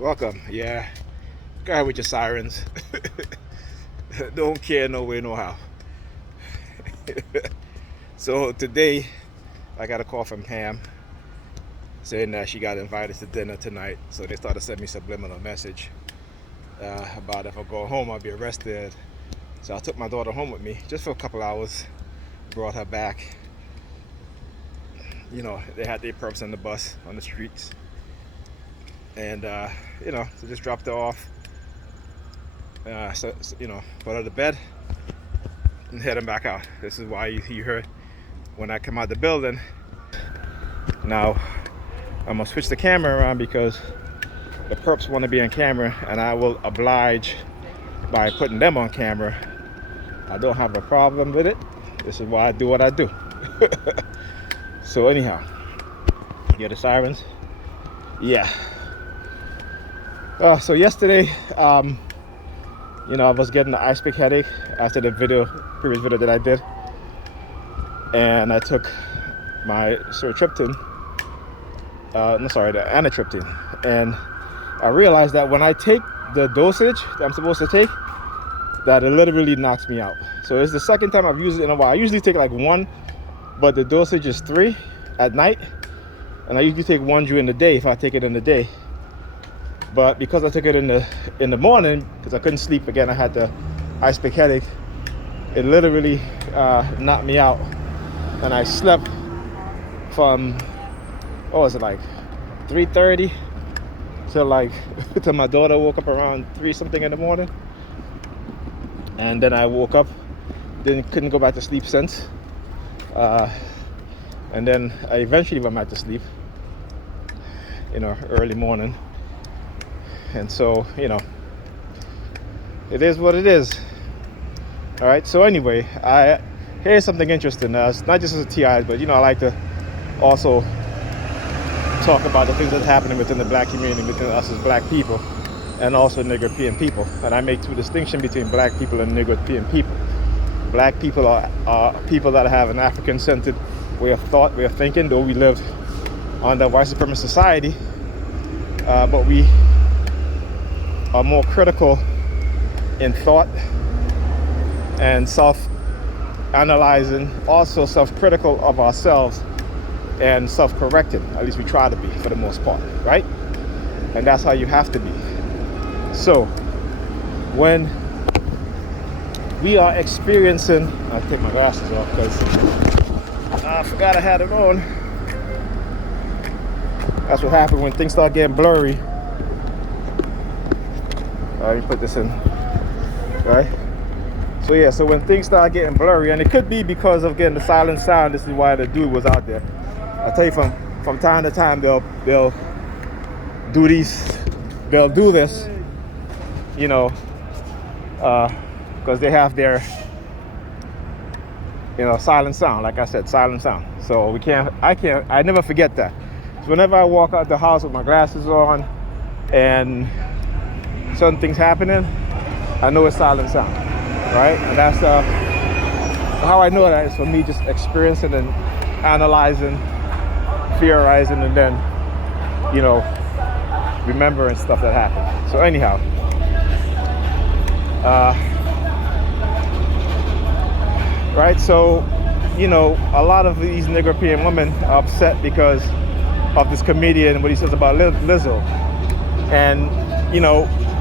Welcome. Yeah, go ahead with your sirens. Don't care no way, no how. So today, I got a call from Pam saying that she got invited to dinner tonight. So they started sending me subliminal message about if I go home, I'll be arrested. So I took my daughter home with me just for a couple hours, brought her back. You know, they had their perps on the bus, on the streets. And, so just dropped her off. Put her to bed and heading back out. This is why you heard when I come out the building. Now, I'm gonna switch the camera around because the perps want to be on camera, and I will oblige by putting them on camera. I don't have a problem with it. This is why I do what I do. So anyhow, you hear the sirens? Yeah. So yesterday, I was getting an ice pick headache after the previous video that I did, and I took my the anatriptyline, and I realized that when I take the dosage that I'm supposed to take, that it literally knocks me out. So it's the second time I've used it in a while. I usually take like 1, but the dosage is 3 at night, and I usually take 1 during the day if I take it in the day. But because I took it in the morning, because I couldn't sleep again, I had the ice pick headache, it literally knocked me out. And I slept from, what was it, like 3:30 till my daughter woke up around 3 something in the morning. And then I woke up, couldn't go back to sleep since. And then I eventually went back to sleep, early morning. And so, it is what it is. All right. So anyway, here's something interesting. It's not just as a TI, but I like to also talk about the things that's happening within the black community, within us as black people, and also Negro-European people. And I make 2 distinctions between black people and Negro-European people. Black people are people that have an African-centered way of thought, way of thinking, though we lived under white supremacist society, but we are more critical in thought and self-analyzing, also self-critical of ourselves and self-correcting. At least we try to be, for the most part, right? And that's how you have to be. So when we are experiencing, I'll take my glasses off because I forgot I had it on. That's what happens when things start getting blurry. Let me put this in, right? So when things start getting blurry, and it could be because of getting the silent sound, this is why the dude was out there. I'll tell you, from time to time, they'll do this, because they have their, silent sound. Like I said, silent sound. So I never forget that. So whenever I walk out the house with my glasses on and certain things happening, I know it's silent sound, right? And that's how I know that is for me just experiencing and analyzing, theorizing, and then remembering stuff that happened. So anyhow, right? So a lot of these Negro-European women are upset because of this comedian, what he says about Lizzo, and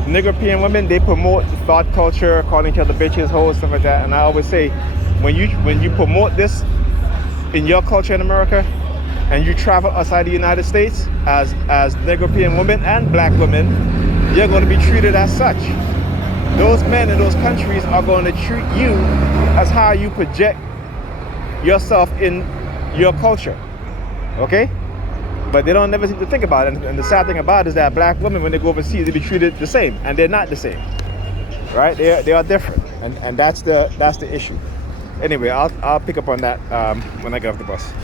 Negro-European women, they promote the thought culture, calling each other bitches, hoes, stuff like that. And I always say, when you promote this in your culture in America, and you travel outside the United States as Negro-European women and black women, you're going to be treated as such. Those men in those countries are going to treat you as how you project yourself in your culture. Okay? But they don't never seem to think about it. And the sad thing about it is that black women, when they go overseas, they be treated the same, and they're not the same, right? They are different, and that's the issue. Anyway, I'll pick up on that when I get off the bus.